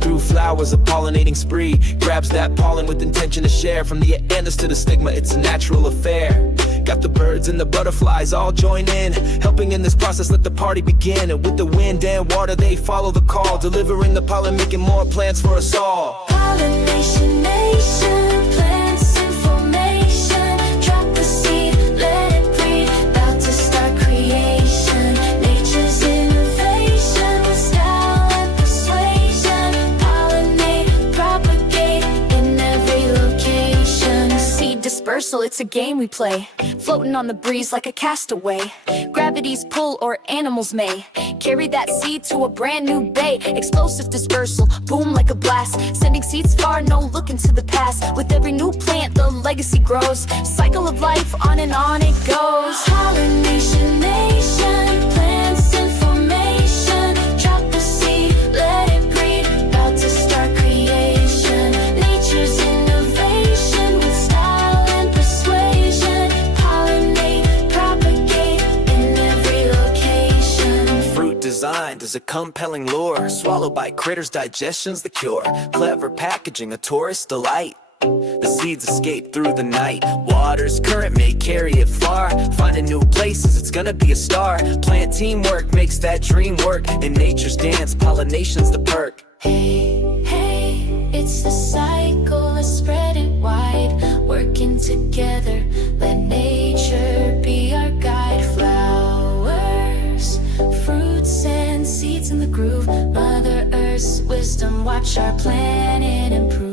through flowers, a pollinating spree. Grabs that pollen with intention to share. From the anthers to the stigma, it's a natural affair. Got the birds and the butterflies all join in, helping in this process, let the party begin. And with the wind and water, they follow the call, delivering the pollen, making more plants for us all. Pollination nation, plants in formation. Drop the seed, let it breed, about to start creation. Nature's innovation, with style and persuasion. Pollinate, propagate, in every location. Seed dispersal, it's a game we play, floating on the breeze like a castaway. Gravity's pull or animals may carry that seed to a brand new bay. Explosive dispersal, boom like a blast, sending seeds far, no looking to the past. With every new plant, the legacy grows. Cycle of life, on and on it goes. Pollination nation, plants in formation. Drop the seed, let it breed, about to start creation. Nature's innovation, with style and persuasion. Pollinate, propagate, in every location. Fruit designed as a compelling lure, swallowed by critters, digestion's the cure. Clever packaging, a tourist delight. The seeds escape through the night. Water's current may carry it far. Finding new places, it's gonna be a star. Plant teamwork makes that dream work. In nature's dance, pollination's the perk. Hey, hey, it's the cycle, let's spread it wide. Working together, let nature be our guide. Flowers, fruits and seeds in the groove. Mother Earth's wisdom, watch our planet improve.